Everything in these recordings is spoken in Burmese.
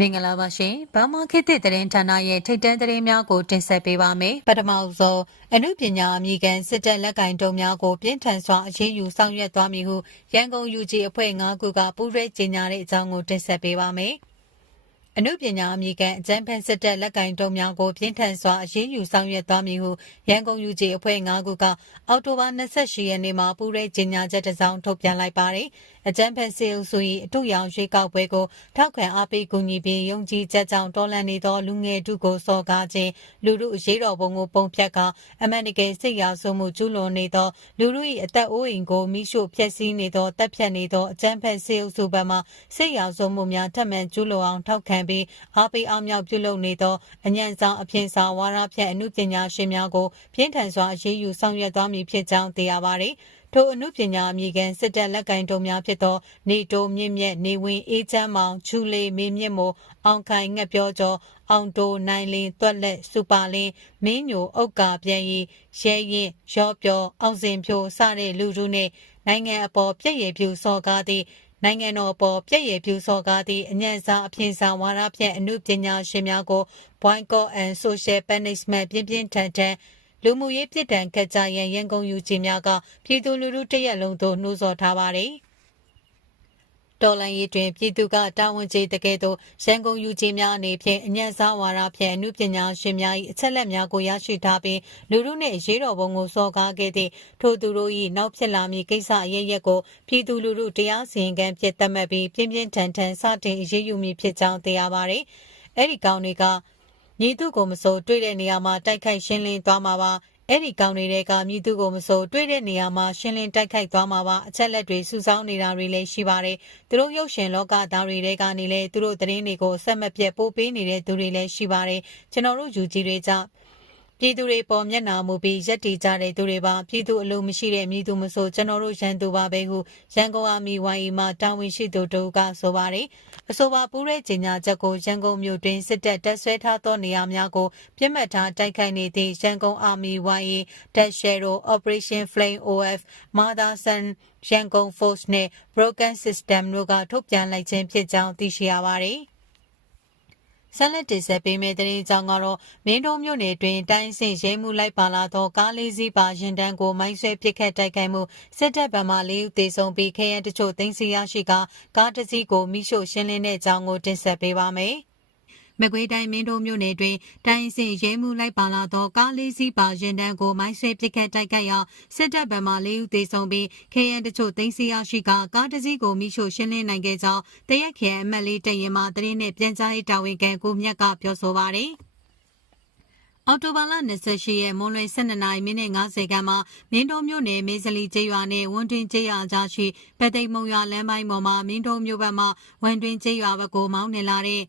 မင်္ဂလာပါရှင်။ဘာမာခေတ်သစ်သတင်းဌာနရဲ့ထိတ်တန့်သတင်းများကိုတင်ဆက်ပေးပါမယ်။ပထမဆုံးအမှုပညာအမိခံစစ်တပ်လက်ကင်တုံများကိုပြင်းထန်စွာအရေးယူဆောင်ရွက်သွားမည်ဟုရန်ကုန် UG အဖွဲ့၅ခုကပူးရဲကြေညာတဲ့အကြောင်းကိုတင်ဆက်ပေးပါမယ်။အမှုပညာအမိကန်အကြမ်းဖက်စစ်တပ်လက်ကင်တုံးများကိုပြင်းထန်စွာအရေးယူဆောင်ရွက်သွားမည်ဟုရန်ကုန်ယူဂျီအဖွဲ့၅ခုကအောက်တိုဘာ28ရက်နေ့မှာပူးရဲကြေညာချက်တစ်စောင်ထုတ်ပြန်လိုက်ပါတယ်။အကြမ်းဖက်စစ်အုပ်စု၏အထူးရောင်ရွေးကောက်ပွဲကိုထောက်ခံအားပေးကူညီပြီးယုံကြည်ချက်ကြောင့်တော်လှန်နေသောလူငယ်တုကိုစော်ကားခြင်းလူမှုအရေးတော်ပုံကိုပုံဖြတ်ကအမှန်တကယ်စိတ်ရာဆိုမှုကျူးလွန်နေသောလူမှု၏အသက်အိုးအိမ်ကိုမိရှို့ဖျက်ဆီးနေသောတပ်ဖြတ်နေသောအကြမ်းဖက်စစ်အုပ်စုဘက်မှစိတ်ရာဆိုမှုများထပ်မံကျူးလွန်အောင်ထောက်ခံပြီးအားပေးအောင်မြောက်ပြုလုပ်နေသောအညံ့ဆောင်အဖြစ်စာဝါဒဖြန့်အမှုပညာရှင်များကိုပြင်းထန်စွာအရေးယူဆောင်ရွက်သွားမည်ဖြစ်ကြောင်းသိရပါသည် ထိုအမှုပညာအမိကန်စစ်တပ်လက်ကင်တုံများဖြစ်သော နေတိုမြင့်မြတ်နေဝင်အေးချမ်းမောင်ချူလေးမေမြင့်မို့အောင်ခိုင်ငှက်ပြောကျော်အောင်တိုနိုင်လင်းသွက်လက်စူပါလင်းမင်းညိုအုတ်ကာပြန်ရီရဲရင်ရော့ပြောအောင်စင်ဖြိုစတဲ့လူထုနှင့်နိုင်ငံအပေါ်ပြည့်ရည်ပြူစော်ကားသည့်နိုင်ငံတော်ပေါ်ပြည့်ရည်ပြူစော်ကားသည့်အညံ့စားအဖြစ်ဆောင်ဝါဒဖြင့်အမှုပညာရှင်များကို boycott and social punishment ပြင်းပြင်းထန်ထန် လူမှုရေးပြည်တံကကြရန်ရန်ကုန်ယူခြင်းများကပြည်သူလူထုတရက်လုံးသို့နှိုးဆော်ထားပါတယ်။တော်လန်ရေးတွင်ပြည်သူကတာဝန်ကျေတကယ်သို့ရန်ကုန်ယူခြင်းများအနေဖြင့်အညံ့စားဝါဒဖြင့်အမှုပညာရှင်များ၏အချက်လက်များကိုရရှိထားပြီးလူထုနှင့်ရေးတော်ပုံကိုစော်ကားခဲ့သည့်ထိုသူတို့၏နောက်ဖြစ်လာမည့်ကိစ္စအရရက်ကိုပြည်သူလူထုတရားစီရင်ခံဖြစ်သတ်မှတ်ပြီးပြင်းပြင်းထန်ထန်စတင်အရေးယူမည်ဖြစ်ကြောင်းသိရပါသည်။အဲ့ဒီကောင်တွေက ညီသူကိုမစိုးတွေ့တဲ့နေရာမှာတိုက်ခိုက်ရှင်းလင်းသွားမှာပါအဲ့ဒီကောင်တွေကမြည်သူကိုမစိုးတွေ့တဲ့နေရာမှာရှင်းလင်းတိုက်ခိုက်သွားမှာပါအချက်လက်တွေစုဆောင်းနေတာတွေလည်းရှိပါတယ်သူတို့ရုပ်ရှင်လောကသားတွေတဲကနေလည်းသူတို့သတင်းတွေကိုဆက်မပြတ်ပို့ပေးနေတဲ့သူတွေလည်းရှိပါတယ်ကျွန်တော်တို့ယူကြည်တွေကြောင့် ပြည်သူတွေပေါ်မျက်နှာမူပြီးရက်တီကြတဲ့သူတွေပါပြည်သူအလိုမရှိတဲ့မြည်သူမဆိုကျွန်တော်တို့ရန်သူပါပဲဟုရန်ကုန်အာမီဝိုင်းမှတာဝန်ရှိသူတို့ကဆိုပါတယ်အဆိုပါပူးရဲကြေညာချက်ကိုရန်ကုန်မြို့တွင်စစ်တပ်တပ်ဆွဲထားသောနေရာများကိုပြစ်မှတ်ထားတိုက်ခိုက်နေသည့်ရန်ကုန်အာမီဝိုင်းတပ်ရှယ်ရို Operation Flame OF Mother Son ရန်ကုန် Force နှင့် Broken System တို့ကထုတ်ပြန်လိုက်ခြင်းဖြစ်ကြောင်းသိရှိရပါတယ် ဆက်လက်တင်ဆက်ပေးမယ့်သတင်းကြောင်းကတော့မင်းတို့မြို့နယ်တွင်တိုင်းဆင့်ရဲမှုလိုက်ပါလာသောကားလေးစီးပါရင်တန်းကိုမိုင်းဆွဲပစ်ခတ်တိုက်ခိုက်မှုစစ်တပ်ဗမာလေးဦးသေဆုံးပြီးခရမ်းတချို့သိမ်းဆည်းရရှိကကားတစ်စီးကိုမိရှို့ရှင်းလင်းတဲ့အကြောင်းကိုတင်ဆက်ပေးပါမယ်။ မကွေးတိုင်းမင်းတို့မြို့နယ်တွင်တိုင်းစင်ရဲမှုလိုက်ပါလာသောကားလေးစီးပါရင်တန်းကိုမိုင်းဆွဲပစ်ခတ်တိုက်ခိုက်ရာစစ်တပ်ဗမာလေးဦးသေဆုံးပြီးခေရန်တချို့သိမ်းဆည်းရရှိကကားတစ်စီးကိုမိရှို့ရှင်းလင်းနိုင်ခဲ့ကြောင်းတရက်ခရအမတ်လေးတရင်မှသတင်းနဲ့ပြန်ကြားရေးတာဝန်ခံကိုမြတ်ကပြောဆိုပါရယ်အော်တိုဘာလ28ရက်မွန်လွယ်12မိနစ်50ခန်းမှာမင်းတုံမြို့နယ်မေဇလီကျေးရွာနဲ့ဝန်တွင်ကျေးရွာကြားရှိပသိမ်မုံရွာလမ်းပိုင်းပေါ်မှာမင်းတုံမြို့ဘက်မှဝန်တွင်ကျေးရွာဘက်ကိုမောင်းနေလာတဲ့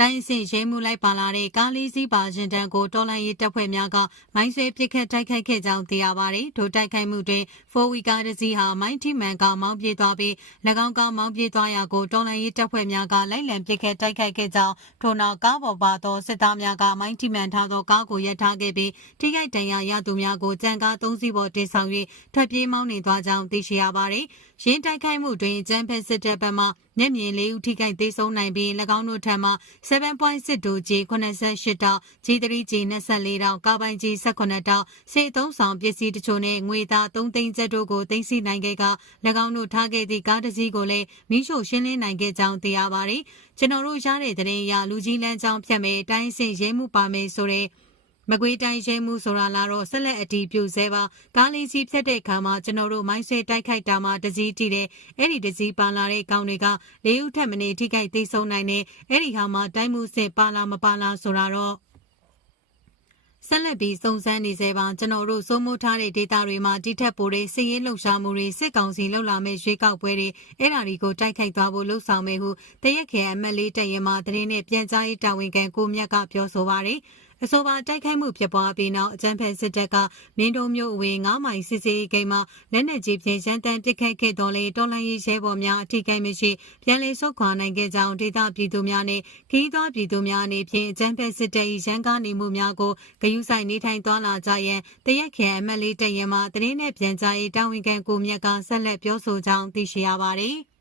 တိုင်းအဆင့်ရဲမှုလိုက်ပါလာတဲ့ကားလေးစီးပါရင်တန်းကိုတော်လိုင်းရေးတပ်ဖွဲ့များကမိုင်းဆွဲပစ်ခတ်တိုက်ခိုက်ခဲ့ကြောင်းသိရပါတယ်။ဒိုတိုက်ခိုက်မှုတွင်4ဝီကားတစ်စီးဟာမိုင်းတီမန်ကမောင်းပြေးသွားပြီး၎င်းကမောင်းပြေးသွားရာကိုတော်လိုင်းရေးတပ်ဖွဲ့များကလိုက်လံပစ်ခတ်တိုက်ခိုက်ခဲ့ကြောင်းထို့နောက်ကားပေါ်ပါသောစစ်သားများကမိုင်းတီမန်ထားသောကားကိုရပ်ထားခဲ့ပြီးထိခိုက်ဒဏ်ရာရသူများကိုကြံကား၃စီးပေါ်တင်ဆောင်၍ထွက်ပြေးမောင်းနှင်သွားကြောင်းသိရှိရပါတယ်။ရင်းတိုက်ခိုက်မှုတွင်ကျန်းဖက်စစ်တပ်ဘက်မှမျက်မြင်လေးဦးထိခိုက်သေးဆုံးနိုင်ပြီး၎င်းတို့ထံမှ7.6ဒိုဂျီ88တောက် G3G 24တောက်ကာပိုင်ဂျီ18တောက်စေသုံးဆောင်ပစ္စည်းတချို့နဲ့ငွေသား3သိန်းကျပ်တို့ကိုသိမ်းဆည်းနိုင်ခဲ့က၎င်းတို့ထားခဲ့သည့်ကားတစ်စီးကိုလည်းမိရှို့ရှင်းလင်းနိုင်ခဲ့ကြောင်းသိရပါတယ်ကျွန်တော်တို့ရတဲ့သတင်းအရလူကြီးလန်းချောင်းဖြတ်မဲ့တိုင်းစင်ရဲမှုပါမယ်ဆိုတဲ့ မကွေးတိုင်းရဲမှုဆိုတာလာတော့ဆက်လက်အတီးပြုဆဲပါကားလေးစီးဖြတ်တဲ့ခါမှာကျွန်တော်တို့မိုင်းဆွဲတိုက်ခိုက်တာမှာတစည်းတီးတယ်အဲ့ဒီတစည်းပါလာတဲ့ကောင်တွေကလေးဦးထက်မနေထိခိုက်သိဆုံးနိုင်တယ်အဲ့ဒီခါမှာတိုင်းမှုစစ်ပါလာမပါလာဆိုတာတော့ဆက်လက်ပြီးစုံစမ်းနေစေပါကျွန်တော်တို့စိုးမိုးထားတဲ့ဒေတာတွေမှာတိထက်ပိုတဲ့စစ်ရေးလှုပ်ရှားမှုတွေစစ်ကောင်စီလှုပ်လာမဲ့ရွေးကောက်ပွဲတွေအဲ့ဓာတွေကိုတိုက်ခိုက်သွားဖို့လှုံ့ဆော်မယ်ဟုတရက်ခဲအမတ်လေးတရင်မှာသတင်းနဲ့ပြန်ကြားရေးတာဝန်ခံကိုမြတ်ကပြောဆိုပါရယ် အဆိုပါတိုက်ခိုက်မှုဖြစ်ပွားပြီးနောက်အကြမ်းဖက်စစ်တပ်ကမင်းတုံမြို့အဝေး9မိုင်စစ်စေးဂိမ်းမှာလက်နက်ကြီးဖြင့်ရန်တမ်းပစ်ခတ်ခဲ့တော်လေတော်လိုင်းရေးရဲဘော်များအထိကိမရှိပြန်လည်ဆုတ်ခွာနိုင်ခဲ့ကြောင်းဒေသပြည်သူများနဲ့ခီးသွွားပြည်သူများအနေဖြင့်အကြမ်းဖက်စစ်တပ်၏ရန်ကားနေမှုများကိုဂယုဆိုင်နေထိုင်သွားလာကြရန်တရက်ခဲအမတ်လေးတရင်မှတရင်နဲ့ပြန်ကြားရေးတာဝန်ခံကိုမြတ်ကဆက်လက်ပြောဆိုကြောင်းသိရှိရပါသည်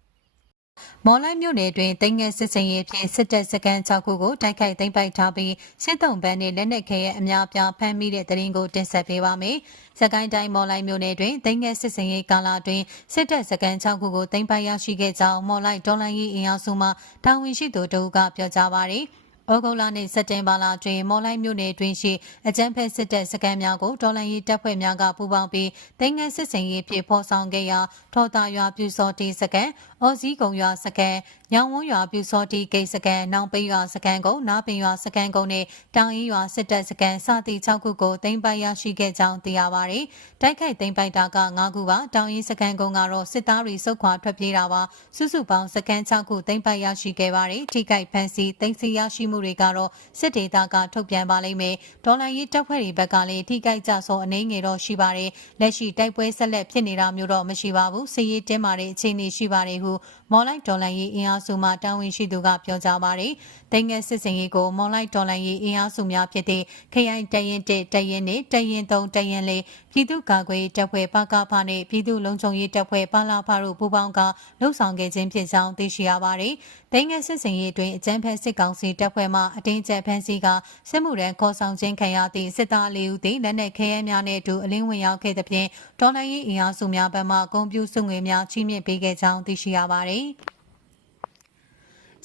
မော်လိုက်မြို့နယ်တွင်တိုင်းငယ်စစ်စင်ရေးဖြင့်စစ်တပ်စကန်6ခုကိုတိုက်ခိုက်သိမ်းပိုက်ထားပြီးစစ်တုံးပန်းနှင့်လက်နက်ခဲရဲ့အများအပြားဖမ်းမိတဲ့တရင်ကိုတင်ဆက်ပေးပါမယ်။စကိုင်းတိုင်းမော်လိုက်မြို့နယ်တွင်တိုင်းငယ်စစ်စင်ရေးကာလတွင်စစ်တပ်စကန်6ခုကိုသိမ်းပိုက်ရရှိခဲ့ကြောင်းမော်လိုက်ဒေါ်လာရေးအင်အားစုမှတာဝန်ရှိသူတို့ကပြောကြားပါရယ်။ ဩဂုတ်လနှင့်စက်တင်ဘာလတွင်မော်လိုက်မြို့နယ်တွင်ရှိအကြမ်းဖက်စစ်တပ်စခန်းများကိုဒေါ်လာရေးတပ်ဖွဲ့များကပူးပေါင်းပြီးတိုင်းငယ်စစ်စင်ရေးဖြင့်ဖော်ဆောင်ခဲ့ရာထော်တာရွာပြူစောတီစခန်းအော်စည်းကုံရွာစခန်းညောင်ဝန်းရွာပြူစောတီဂိတ်စခန်းနောင်ပိရွာစခန်းကုန်းနားပင်ရွာစခန်းကုန်းနှင့်တောင်အင်းရွာစစ်တပ်စခန်းစသည့်6ခုကိုတင်ပိုက်ရရှိခဲ့ကြောင်းသိရပါသည်တိုက်ခိုက်တင်ပိုက်တာက9ခုပါတောင်အင်းစခန်းကုန်းကတော့စစ်သားတွေစုခွာထွက်ပြေးတာပါစုစုပေါင်းစခန်း6ခုတင်ပိုက်ရရှိခဲ့ပါတယ်ထိခိုက်ဖန်စီတင်စီရရှိမှုတွေကတော့စစ်ဒေသကထုတ်ပြန်ပါလိမ့်မယ်ဒေါ်လာရေးတပ်ဖွဲ့တွေဘက်ကလည်းထိခိုက်ကြဆုံးအနေငယ်တော့ရှိပါတယ်လက်ရှိတိုက်ပွဲဆက်လက်ဖြစ်နေတာမျိုးတော့မရှိပါဘူးစစ်ရေးတင်းမာတဲ့အခြေအနေရှိပါတယ်ဟုမော်လိုက်ဒေါ်လာရေးအင်အားစုမှတာဝန်ရှိသူကပြောကြားပါတယ်။တိုင်းငယ်စစ်စင်ရေးကိုမော်လိုက်ဒေါ်လာရေးအင်အားစုများဖြစ်တဲ့ခရိုင်တရင်1တရင်နဲ့တရင်3တရင်4ပြည်သူ့ကာကွယ်တပ်ဖွဲ့ပကဖနဲ့ပြည်သူ့လုံခြုံရေးတပ်ဖွဲ့ပလာဖတို့ပူးပေါင်းကလှုပ်ဆောင်ခဲ့ခြင်းဖြစ်ကြောင်းသိရှိရပါတယ်။တိုင်းငယ်စစ်စင်ရေးအတွင်းအကြမ်းဖက်စစ်ကောင်စီတပ်ဖွဲ့မှအတင်းကျပ်ဖမ်းဆီးကစစ်မှုထမ်းခေါ်ဆောင်ခြင်းခံရသည့်စစ်သားလေးဦးသည်လက်နက်ခဲယမ်းများနဲ့အတူအလင်းဝင်ရောက်ခဲ့သဖြင့်ဒေါ်လာရေးအင်အားစုများဘက်မှဂုံပြူစုငွေများချီးမြှင့်ပေးခဲ့ကြောင်းသိရှိရပါတယ်။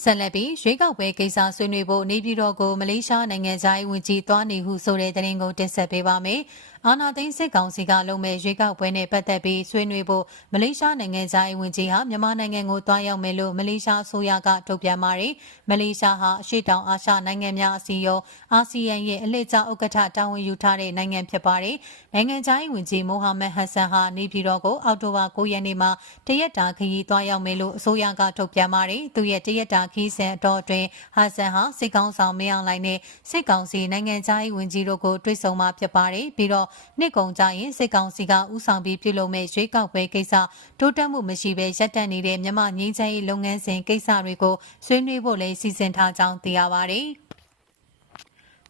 ဆက်လက်ပြီးရွေးကောက်ပွဲကိစ္စဆွေးနွေးဖို့နေပြည်တော်ကိုမလေးရှားနိုင်ငံသားရေးဝန်ကြီးသွားနေဟုဆိုတဲ့သတင်းကိုတင်ဆက်ပေးပါမယ်။အာနာသိန်းစစ်ကောင်စီကလုပ်မဲ့ရွေးကောက်ပွဲနဲ့ပတ်သက်ပြီးဆွေးနွေးဖို့မလေးရှားနိုင်ငံသားရေးဝန်ကြီးဟာမြန်မာနိုင်ငံကိုတွားရောက်မယ်လို့မလေးရှားအစိုးရကထုတ်ပြန်ပါတယ်။မလေးရှားဟာအရှေ့တောင်အာရှနိုင်ငံများအစည်းအရုံးအာဆီယံရဲ့အလှည့်ကျဥက္ကဋ္ဌတာဝန်ယူထားတဲ့နိုင်ငံဖြစ်ပါတယ်။နိုင်ငံသားရေးဝန်ကြီးမိုဟာမက်ဟန်ဆန်ဟာနေပြည်တော်ကိုအောက်တိုဘာ9ရက်နေ့မှာတရက်တာခရီးတွားရောက်မယ်လို့အစိုးရကထုတ်ပြန်ပါတယ်။သူရဲ့တရက်တာခရီးစဉ်အတော်အတွင်းဟန်ဆန်ဟာစစ်ကောင်ဆောင်မင်းအောင်လှိုင်နဲ့စစ်ကောင်စီနိုင်ငံသားရေးဝန်ကြီးတို့ကိုတွေ့ဆုံမှာဖြစ်ပါတယ်။ပြီးတော့နှစ်ကုန်ကြရင်စစ်ကောင်စီကဥဆောင်ပြီးပြုလုပ်မဲ့ရွေးကောက်ပွဲကိစ္စတိုးတက်မှုမရှိဘဲရပ်တန့်နေတဲ့မြန်မာငြိမ်းချမ်းရေးလုပ်ငန်းစဉ်ကိစ္စတွေကိုဆွေးနွေးဖို့လည်းစီစဉ်ထားကြောင်းသိရပါတယ်။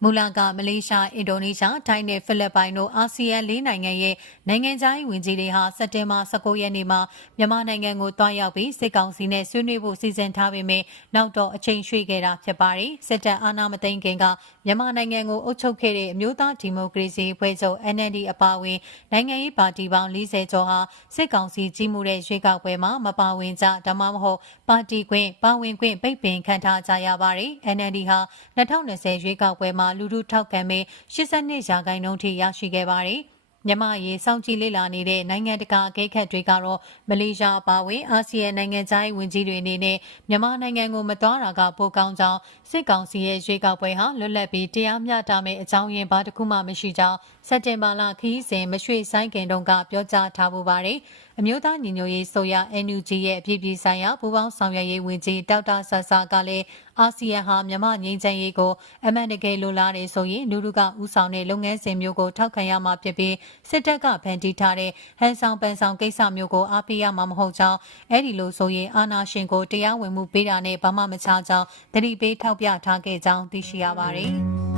မူလကမလေးရှားအင်ဒိုနီးရှားထိုင်းနဲ့ဖိလစ်ပိုင်တို့အာဆီယံ၄နိုင်ငံရဲ့နိုင်ငံခြားရေးဝန်ကြီးတွေဟာစက်တင်ဘာ19ရက်နေ့မှာမြန်မာနိုင်ငံကိုတွားရောက်ပြီးစစ်ကောင်စီနဲ့ဆွေးနွေးဖို့စီစဉ်ထားပေမဲ့နောက်တော့အချိန်ရွှေ့ခဲ့တာဖြစ်ပါတယ်စစ်တပ်အာဏာမသိမ်းခင်ကမြန်မာနိုင်ငံကိုအုပ်ချုပ်ခဲ့တဲ့အမျိုးသားဒီမိုကရေစီဖွဲ့ချုပ် NLD အပါအဝင်နိုင်ငံရေးပါတီပေါင်း40ကျော်ဟာစစ်ကောင်စီကြီးမှုတဲ့ရွေးကောက်ပွဲမှာမပါဝင်ကြဒါမှမဟုတ်ပါတီခွင့်ပါဝင်ခွင့်ပိတ်ပင်ခံထားကြရပါတယ် NLD ဟာ2020ရွေးကောက်ပွဲမှာလူထုထောက်ခံမဲ့82ရာခိုင်နှုန်းထိရရှိခဲ့ပါတယ်။မြန်မာရေးစောင့်ကြည့်လေ့လာနေတဲ့နိုင်ငံတကာအကဲခတ်တွေကတော့မလေးရှားအပါအဝင်အာဆီယံနိုင်ငံသားဝင်ကြီးတွေအနေနဲ့မြန်မာနိုင်ငံကိုမတော်တာကပိုကောင်းကြောင်းစစ်ကောင်စီရဲ့ရွေးကောက်ပွဲဟာလွတ်လပ်ပြီးတရားမျှတမယ့်အကြောင်းရင်းဘာတစ်ခုမှမရှိကြောင်း စက်တင်ဘာလခီးစဉ်မရွှေဆိုင်ခင်တုန်းကပြောကြားထားပူပါတယ်အမျိုးသားညီညွတ်ရေးဆိုရ NUG ရဲ့အပြည့်ပြည့်ဆိုင်ရာပူးပေါင်းဆောင်ရွက်ရေးဝန်ကြီးဒေါက်တာဆာဆာကလည်းအာဆီယံဟာမြန်မာငြိမ်းချမ်းရေးကိုအမှန်တကယ်လိုလားနေဆိုရင်လူလူကဥဆောင်တဲ့လုပ်ငန်းစဉ်မျိုးကိုထောက်ခံရမှာဖြစ်ပြီးစစ်တပ်ကဖန်တီးထားတဲ့ဟန်ဆောင်ပန်ဆောင်ကိစ္စမျိုးကိုအားပေးရမှာမဟုတ်ကြောင်းအဲ့ဒီလိုဆိုရင်အာနာရှင်ကိုတရားဝင်မှုပေးတာနဲ့ဘာမှမချကြောင်းတတိပေးထောက်ပြထားခဲ့ကြောင်းသိရှိရပါတယ်။